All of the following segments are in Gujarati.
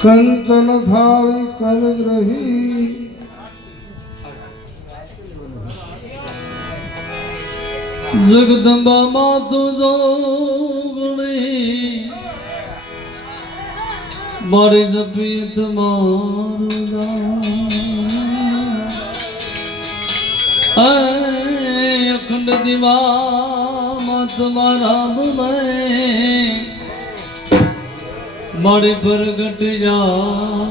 કંચન થાળી કરગ્રહી જગદંબા માતું જોગણી. મારી જપી તમારું અખંડ દિવા તમારા મને મારે પ્રગટ જા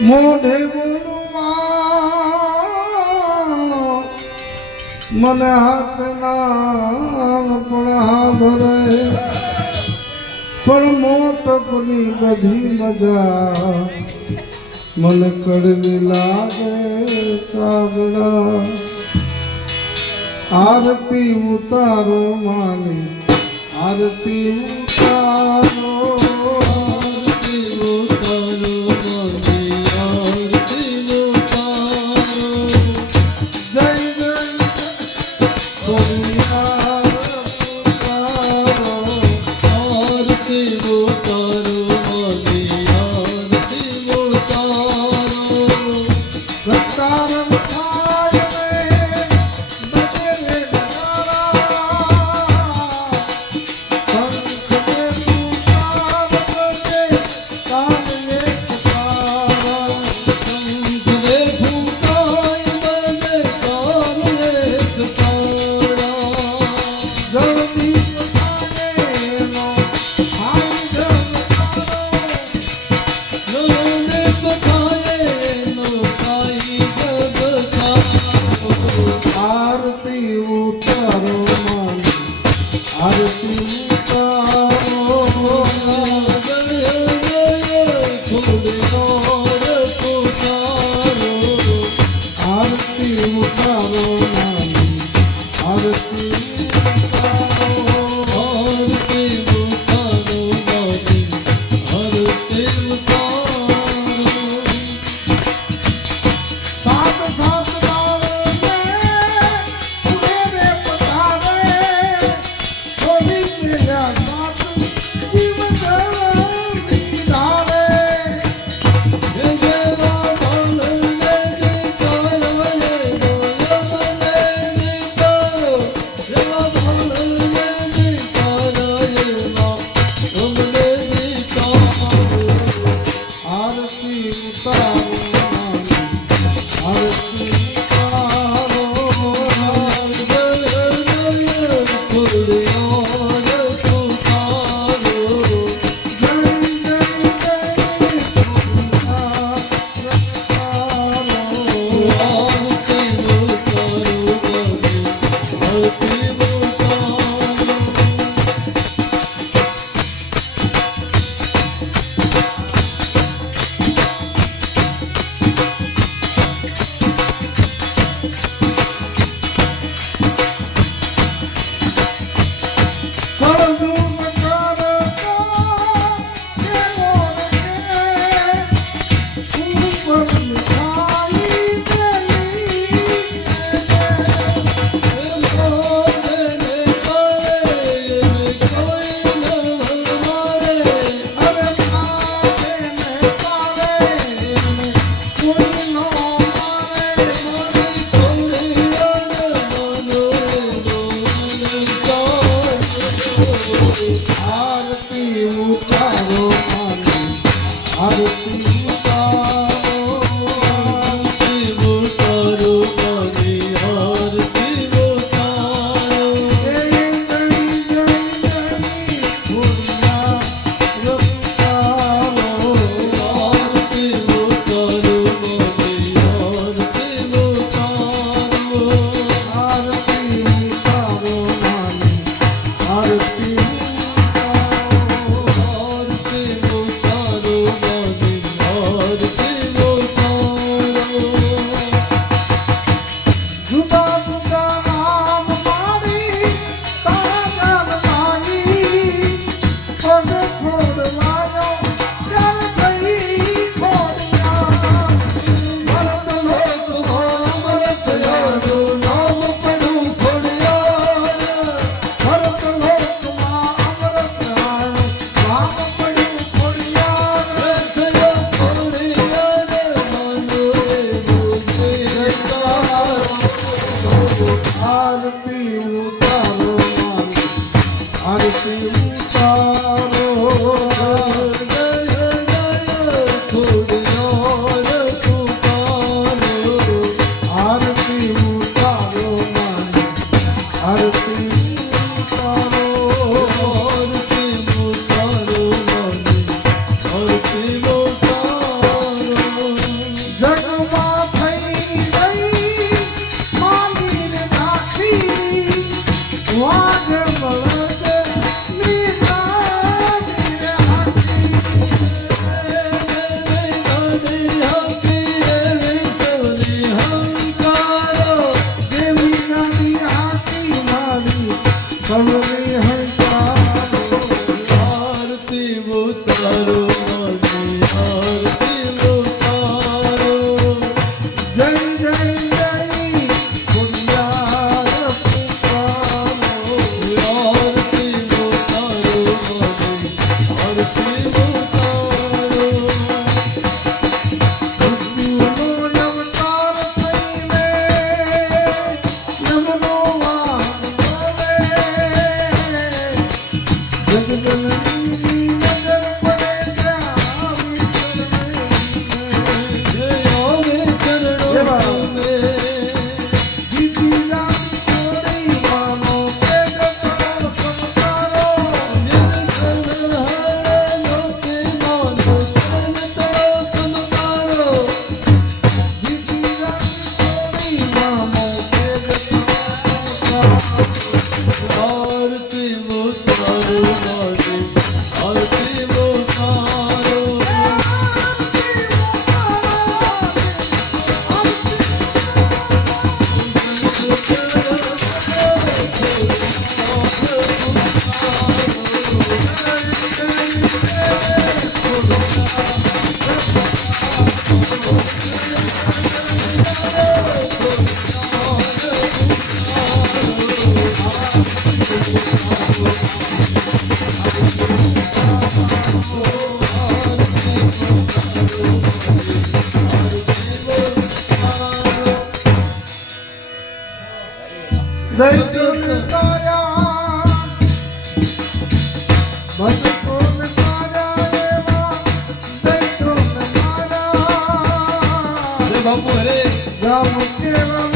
મોઢે મને હાથ ના પણ હાથ પણ મોટપની બધી મજા. મને કડવી લાગે સાબડા આરતી ઉતારો માને આરતી ઉતારો Let them come. हर পারো আমি આરતી ஒருத்தி vamos morrer. Não, não.